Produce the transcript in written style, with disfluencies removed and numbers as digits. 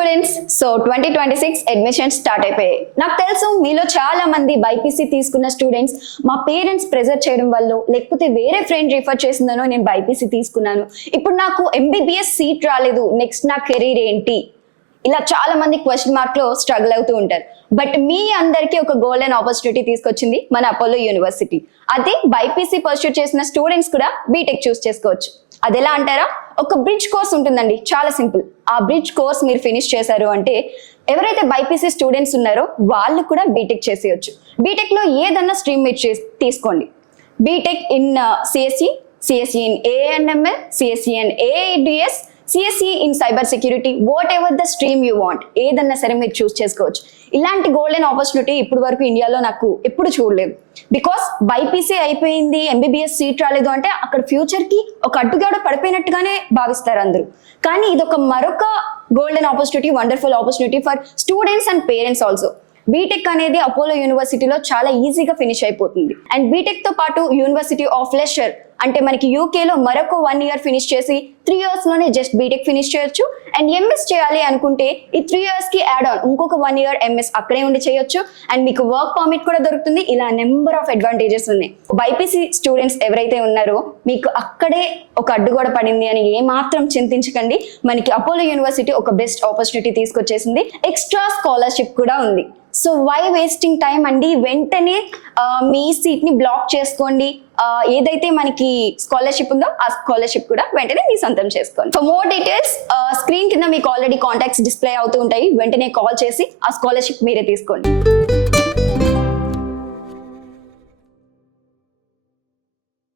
Students, so 2026 admissions start అయిపోయాయి. నాకు తెలుసు మీలో చాలా మంది బైపీసీ తీసుకున్న స్టూడెంట్స్ మా పేరెంట్స్ ప్రెజర్ చేయడం వల్ల లేకపోతే వేరే ఫ్రెండ్ రిఫర్ చేసిందనో నేను బైపీసీ తీసుకున్నాను, ఇప్పుడు నాకు ఎంబీబీఎస్ సీట్ రాలేదు, నెక్స్ట్ నా కెరీర్ ఏంటి, ఇలా చాలా మంది క్వశ్చన్ మార్క్ లో స్ట్రగుల్ అవుతూ ఉంటారు. బట్ మీ అందరికీ ఒక గోల్డెన్ ఆపర్చునిటీ తీసుకొచ్చింది మన అపోలో యూనివర్సిటీ. అదే బైపీసీ పర్సూ చేసిన స్టూడెంట్స్ కూడా బీటెక్ చూస్ చేసుకోవచ్చు. అది ఎలా అంటారా, ఒక బ్రిడ్జ్ కోర్స్ ఉంటుందండి, చాలా సింపుల్. ఆ బ్రిడ్జ్ కోర్స్ మీరు ఫినిష్ చేశారు అంటే ఎవరైతే బైపీసీ స్టూడెంట్స్ ఉన్నారో వాళ్ళు కూడా బీటెక్ చేసేయచ్చు. బీటెక్ లో ఏదన్నా స్ట్రీమ్ మీరు తీసుకోండి. BTech in CSE, CSE in AIML, CSE in AIDS, CSE in cyber security, whatever the stream you want, ఏదన్నా సరే మీరు చూస్ చేసుకోవచ్చు. ఇలాంటి గోల్డెన్ ఆపర్చునిటీ ఇప్పుడు వరకు ఇండియాలో నాకు ఎప్పుడు చూడలేదు. బికాస్ బైపీసీ అయిపోయింది, ఎంబీబీఎస్ సీట్ రాలేదు అంటే అక్కడ ఫ్యూచర్ కి ఒక అడ్డుగాడ పడిపోయినట్టుగానే భావిస్తారు అందరూ. కానీ ఇదొక మరొక golden opportunity, wonderful opportunity for students and parents also. BTech అనేది అపోలో యూనివర్సిటీలో చాలా ఈజీగా ఫినిష్ అయిపోతుంది. అండ్ బీటెక్ తో పాటు యూనివర్సిటీ ఆఫ్ లెషర్ అంటే మనకి యూకేలో మరొక 1 year ఫినిష్ చేసి 3 years లోనే జస్ట్ బీటెక్ ఫినిష్ చేయొచ్చు. అండ్ ఎంఎస్ చేయాలి అనుకుంటే ఈ 3 years కి యాడ్ ఆన్ ఇంకొక 1 year ఎంఎస్ అక్కడే ఉండి చేయొచ్చు. అండ్ మీకు వర్క్ పర్మిట్ కూడా దొరుకుతుంది. ఇలా నెంబర్ ఆఫ్ అడ్వాంటేజెస్ ఉన్నాయి. బైపీసీ స్టూడెంట్స్ ఎవరైతే ఉన్నారో మీకు అక్కడే ఒక అడ్డుగోడ పడింది అని ఏమాత్రం చింతించకండి. మనకి అపోలో యూనివర్సిటీ ఒక బెస్ట్ ఆపర్చునిటీ తీసుకొచ్చేసింది. ఎక్స్ట్రా స్కాలర్షిప్ కూడా ఉంది. సో వై వేస్టింగ్ టైం అండి, వెంటనే మీ సీట్ ని బ్లాక్ చేసుకోండి. ఏదైతే మనకి స్కాలర్షిప్ ఉందో ఆ స్కాలర్షిప్ కూడా వెంటనే మీ సొంతం చేసుకోండి. ఫర్ మోర్ డీటెయిల్స్ స్క్రీన్ కింద మీకు ఆల్రెడీ కాంటాక్ట్స్ డిస్ప్లే అవుతూ ఉంటాయి. వెంటనే కాల్ చేసి ఆ స్కాలర్షిప్ మీరే తీసుకోండి.